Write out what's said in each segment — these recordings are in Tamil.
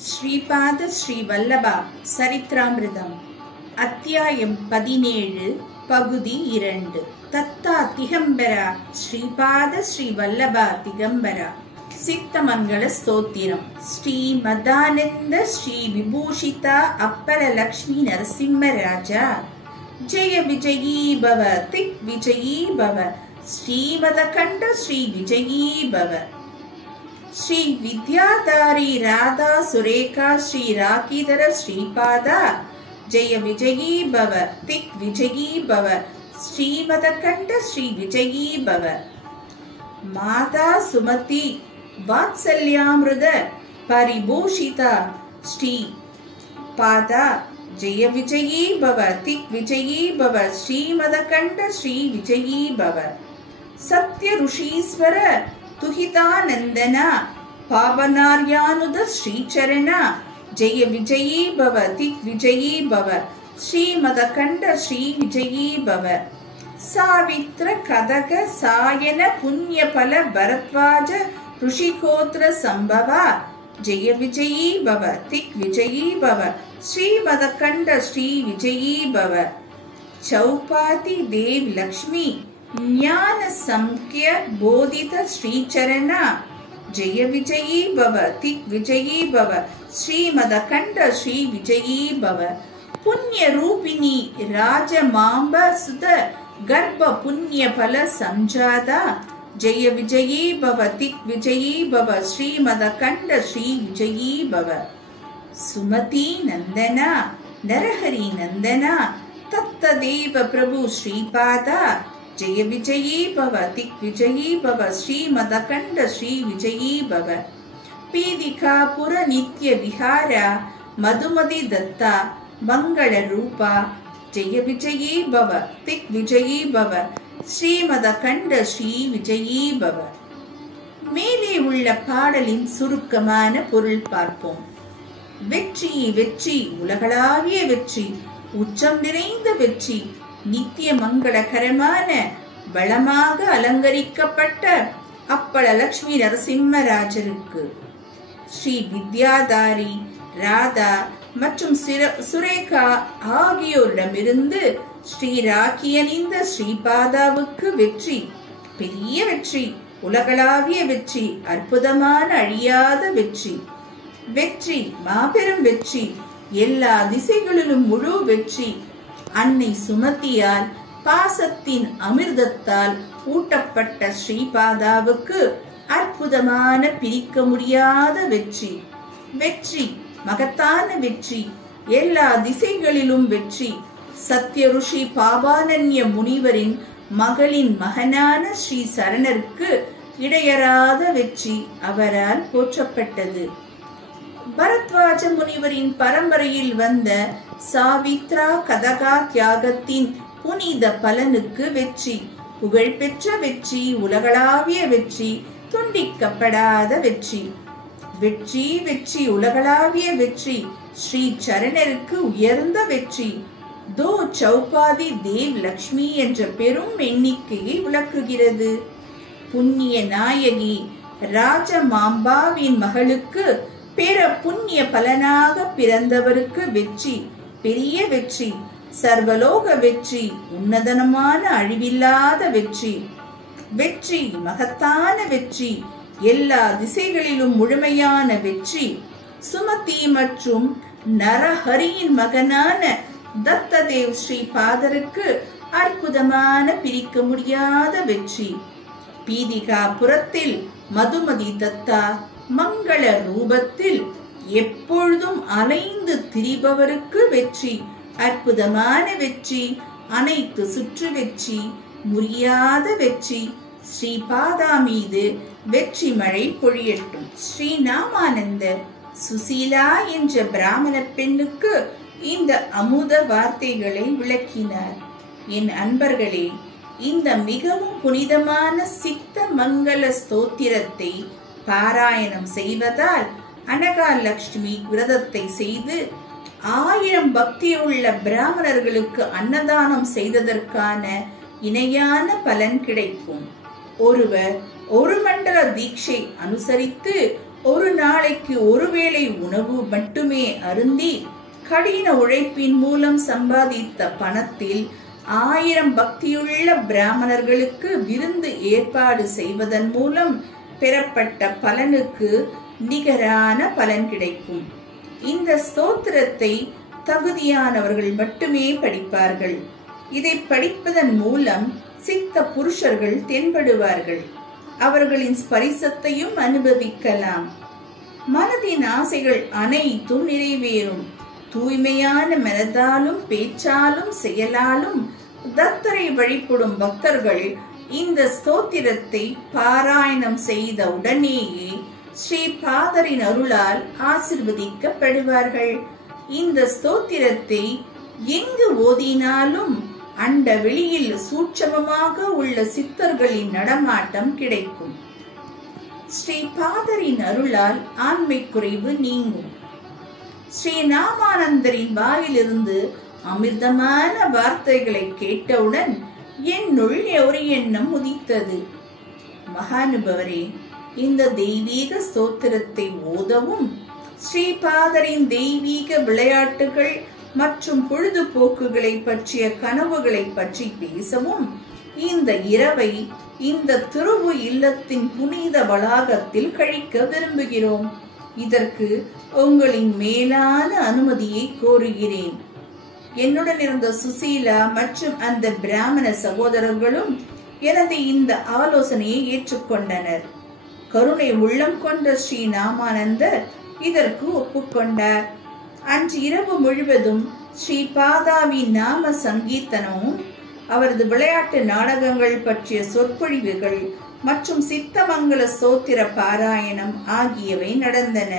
ஸ்ரீபாத ஸ்ரீ வல்லபா சரித்திராமிர்தம் அத்தியாயம் 17 பகுதி 2 தத்தா திகம்பரா ஸ்ரீபாத ஸ்ரீ வல்லபா திகம்பரா சித்தமங்கள ஸ்தோத்திரம். ஸ்ரீ மதானந்த ஸ்ரீ விபூஷிதா அப்பர லக்ஷ்மி நரசிம்ம ராஜா ஜெய விஜயீ பவ திக் விஜயீ பவ ஸ்ரீமதகண்ட ஸ்ரீ விஜயீ பவ. ஸ்ரீ வித்யாதாரி ராதா சுரேகா ஸ்ரீ ராகிதர ஸ்ரீபாதா ஜெய விஜயீ பவ திக் விஜயீ பவ ஸ்ரீமதகண்ட ஸ்ரீ விஜயீ பவ. மாதா சுமதி வாத்சல்யாமிருத பரிபூஷிதா ஸ்ரீ பாதா ஜெய விஜயீ பவ திக் விஜயீ பவ ஸ்ரீமதகண்ட ஸ்ரீ விஜயீ பவ. சத்ய ருஷீஸ்வர துஹிதானந்தனா பாவனார்யானுத ஸ்ரீச்சரணா ஜெய விஜயீ பவ திக் விஜயீ பவ ஸ்ரீமதகண்ட ஸ்ரீ விஜயீ பவ. சாவித்ர கதக சாயன புண்ணியபல பரத்வாஜ ருஷிகோத்ர சம்பவா ஜெய விஜயீ பவ திக் விஜயீ பவ ஸ்ரீமதகண்ட ஸ்ரீ விஜயீ பவ. சௌபாதி தேவ் லக்ஷ்மி ஞான சம்க்ய போதித ஸ்ரீச்சரணா ஜெய விஜயீ பவ திக் விஜயீ பவ ஸ்ரீமதகண்ட ஸ்ரீ விஜயீ பவ. புண்ணிய ரூபிணி ராஜ மாம்ப சுத கர்ப்ப புண்ணிய பல சம்ஜாதா ஜெய விஜயீ பவ திக் விஜயீ பவ ஸ்ரீமதகண்ட ஸ்ரீ விஜயீ பவ. சுமதி நந்தனா நரஹரி நந்தனா தத்ததேவ பிரபு ஸ்ரீபாதா ஜெய விஜயீ பவ திக் விஜயீ பவ ஸ்ரீமதகண்ட ஸ்ரீ விஜயீ பவ. பீதிகா புர நித்ய விஹாரா மதுமதி தத்தா மங்கள ரூபா ஜெய விஜயீ பவ திக் விஜயீ பவ ஸ்ரீமதகண்ட ஸ்ரீ விஜயீ பவ. மேலே உள்ள பாடலின் சுருக்கமான பொருள் பார்ப்போம். வெற்றி வெற்றி, உலகளாவிய வெற்றி, உச்சம் நிறைந்த வெற்றி, நித்திய மங்களகரமான வளமாக அலங்கரிக்கப்பட்ட அப்பள லக்ஷ்மி நரசிம்மராஜருக்கு ஸ்ரீ வித்யாதாரி ராதா மற்றும் சுரேகா ஆகியோரிடமிருந்து ஸ்ரீ ராக்கியனிந்த ஸ்ரீபாதாவுக்கு வெற்றி, பெரிய வெற்றி, உலகளாவிய வெற்றி, அற்புதமான அழியாத வெற்றி, வெற்றி, மாபெரும் வெற்றி, எல்லா திசைகளிலும் முழு வெற்றி, அன்னை சுமதியால் பாசத்தின் அமிர்தத்தால் ஊட்டப்பட்ட ஸ்ரீபாதாவுக்கு அற்புதமான பிரிக்க முடியாத வெற்றி, வெற்றி, மகத்தான வெற்றி, எல்லா திசைகளிலும் வெற்றி, சத்ய ருஷி பாபானன்ய முனிவரின் மகளின் மகனான ஸ்ரீ சரணருக்கு இடையறாத வெற்றி அவரால் போற்றப்பட்டது. பரத்வாஜ முனிவரின் பரம்பரையில் வந்த சாவித்ரா கதகா தியாகத்தின் புனித பலனுக்கு வெற்றி, புகழ்பெற்ற வெற்றி, உலகளாவிய வெற்றி, துண்டிக்கப்படாத வெற்றி, வெற்றி வெற்றி, உலகளாவிய வெற்றி, ஸ்ரீ சரணருக்கு உயர்ந்த வெற்றி, தோ சௌபாதி தேவ் லக்ஷ்மி என்ற பெரும் எண்ணிக்கையை விளக்குகிறது. புண்ணிய நாயகி ராஜ மாம்பாவின் மகளுக்கு பிற புண்ணிய பலனாக பிறந்தவருக்கு வெற்றி, பெரிய வெற்றி, சர்வலோக வெற்றி, உன்னதனமான அழிவில்லாத வெற்றி, வெற்றி, மகத்தான வெற்றி, எல்லா திசைகளிலும் முழுமையான வெற்றி, சுமதி மற்றும் நரஹரியின் மகனான தத்ததேவ் ஸ்ரீபாதருக்கு அற்புதமான பிரிக்க முடியாத வெற்றி, பீதிகாபுரத்தில் மதுமதி தத்தா மங்கள ரூபத்தில் எப்பொழுதும் அலைந்து திரிபவருக்கு வெற்றி, அற்புதமான வெற்றி, அனைத்து சுற்று வெற்றி, முடியாத வெற்றி, ஸ்ரீபாதா மீது வெற்றி மழை பொழியட்டும். ஸ்ரீ நாமானந்த சுசீலா என்ற பிராமண பெண்ணுக்கு இந்த அமுத வார்த்தைகளை விளக்கினார். என் அன்பர்களே, இந்த மிகவும் புனிதமான சித்த மங்கள ஸ்தோத்திரத்தை பாராயணம் செய்வதால் அனகா லக்ஷ்மி விரதத்தை செய்து 1000 பக்தியுள்ள பிராமணர்களுக்கு அன்னதானம் செய்ததற்கான இணையான பலன் கிடைக்கும். ஒருவர் ஒரு மண்டல தீட்சை அனுசரித்து ஒரு நாளைக்கு ஒருவேளை உணவு மட்டுமே அருந்தி கடின உழைப்பின் மூலம் சம்பாதித்த பணத்தில் 1000 பக்தியுள்ள பிராமணர்களுக்கு விருந்து ஏற்பாடு செய்வதன் மூலம் பெறப்பட்ட பலனுக்கு நிகரான பலன் கிடைக்கும். இந்த ஸ்தோத்திரத்தை தகுதியானவர்கள் மட்டுமே படிப்பார்கள். இதை படிப்பதன் மூலம் சித்த புருஷர்கள் தென்படுவார்கள். அவர்களின் ஸ்பரிசத்தையும் அனுபவிக்கலாம். மனதின் ஆசைகள் அனைத்தும் நிறைவேறும். தூய்மையான மனதாலும் பேச்சாலும் செயலாலும் தத்தரை வழிபடும் பக்தர்கள் இந்த ஸ்தோத்திரத்தை பாராயணம் செய்த உடனேயே ஸ்ரீபாதரின் அருளால் ஆசிர்வதிக்கப்படுவார்கள். இந்த ஸ்தோத்திரத்தை எங்கு ஓதினாலும் அண்ட வெளியில் சூட்சமமாக உள்ள சித்தர்களின் நடமாட்டம் கிடைக்கும். ஸ்ரீபாதரின் அருளால் ஆண்மை குறைவு நீங்கும். ஸ்ரீ நாமானந்தரின் வாயிலிருந்து அமிர்தமான வார்த்தைகளை கேட்டவுடன் என்னுள் ஒரு எண்ணம் உதித்தது. மகானுபவரே, இந்த தெய்வீக ஸ்தோத்திரத்தை ஓதவும் ஸ்ரீபாதரின் தெய்வீக விளையாட்டுகள் மற்றும் பொழுதுபோக்குகளை பற்றிய கனவுகளை பற்றி பேசவும் இந்த இரவை இந்த திருவு இல்லத்தின் புனித வளாகத்தில் கழிக்க விரும்புகிறோம். இதற்கு உங்களின் மேலான அனுமதியை கோருகிறேன். என்னுடன் இருந்த சுசீலா மற்றும் அந்த பிராமண சகோதரர்களும் எனது இந்த ஆலோசனையை ஏற்றுக்கொண்டனர். கருணை உள்ளம் கொண்ட ஸ்ரீ நாமானந்தர் இதற்கு ஒப்புக்கொண்டார். அன்று இரவு முழுவதும் ஸ்ரீபாதாவின் நாம சங்கீர்த்தனமும் அவரது விளையாட்டு நாடகங்கள் பற்றிய சொற்பொழிவுகள் மற்றும் சித்தமங்கல ஸ்தோத்திர பாராயணம் ஆகியவை நடந்தன.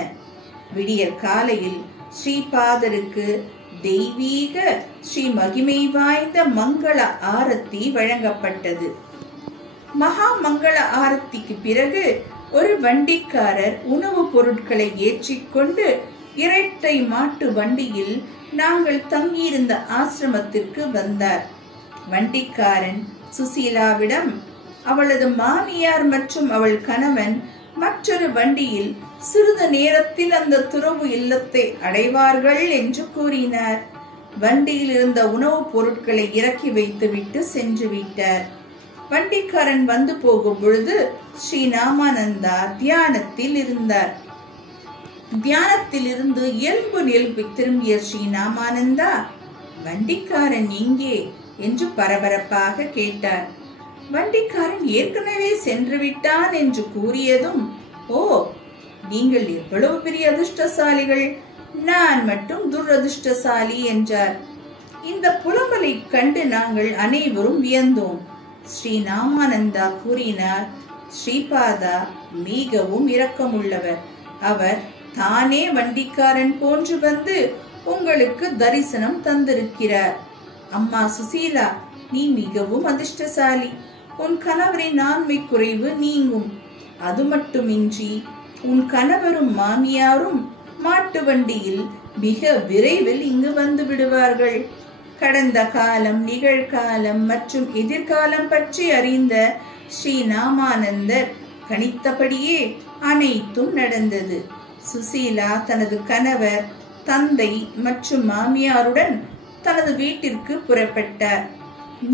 விடியற் காலையில் ஸ்ரீபாதருக்கு தெய்வீக ஸ்ரீ மகிமை வாய்ந்த மங்கள ஆரத்தி வழங்கப்பட்டது. மகா மங்கள ஆரத்திக்கு பிறகு ஒரு வண்டிக்காரர் உணவுப் பொருட்களை ஏற்றிக்கொண்டு இரட்டை மாட்டு வண்டியில் நாங்கள் தங்கியிருந்த ஆசிரமத்திற்கு வந்தார். வண்டிக்காரன் சுசீலாவிடம் அவளது மாமியார் மற்றும் அவள் கணவன் மற்றொரு வண்டியில் சிறிது நேரத்தில் அந்த துறவு இல்லத்தை அடைவார்கள் என்று கூறினார். வண்டியில் இருந்த உணவுப் பொருட்களை இறக்கி வைத்துவிட்டு சென்று விட்டார். வண்டிக்காரன் வந்து போகும் பொழுது ஸ்ரீ நாமானந்தா தியானத்தில் இருந்தார். தியானத்தில் இருந்து இயல்பு நிலைக்கு திரும்பிய ஸ்ரீ நாமானந்தா, வண்டிக்காரன் எங்கே என்று பரபரப்பாக கேட்டார். வண்டிக்காரன் ஏற்கனவே சென்று விட்டான் என்று கூறியதும், ஓ, நீங்கள் எவ்வளவு பெரிய அதிர்ஷ்டசாலிகள், நான் மட்டும் துரதிர்ஷ்டசாலி என்றார். இந்த புலம்பலை கண்டு நாங்கள் அனைவரும் வியந்தோம். ஸ்ரீ நாமானந்தா கூறினார், ஸ்ரீபாதா மிகவும் இரக்கமுள்ளவர். அவர் தானே வண்டிக்காரன் போன்று வந்து உங்களுக்கு தரிசனம் தந்திருக்கிறார். அம்மா சுசீலா, நீ மிகவும் அதிர்ஷ்டசாலி. உன் கணவரின் ஆண்மை குறைவு நீங்கும். அது மட்டுமின்றி உன் கணவரும் மாமியாரும் மாட்டு வண்டியில் மிக விரைவில் இங்கு வந்து விடுவார்கள். கடந்த காலம், நிகழ்காலம் மற்றும் எதிர்காலம் பற்றி அறிந்த ஸ்ரீ நாமானந்தர் கணித்தபடியே அனைத்தும் நடந்தது. சுசீலா தனது கணவர், தந்தை மற்றும் மாமியாருடன் தனது வீட்டிற்கு புறப்பட்டார்.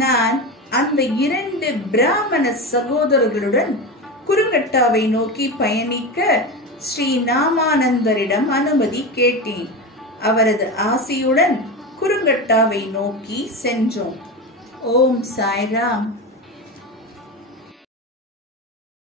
நான் அந்த 2 பிராமண சகோதரர்களுடன் குருங்கட்டாவை நோக்கி பயணிக்க ஸ்ரீ நாமானந்தரிடம் அனுமதி கேட்டேன். அவரது ஆசியுடன் குருங்கட்டாவை நோக்கி சென்றோம். ஓம் சாய்ராம்.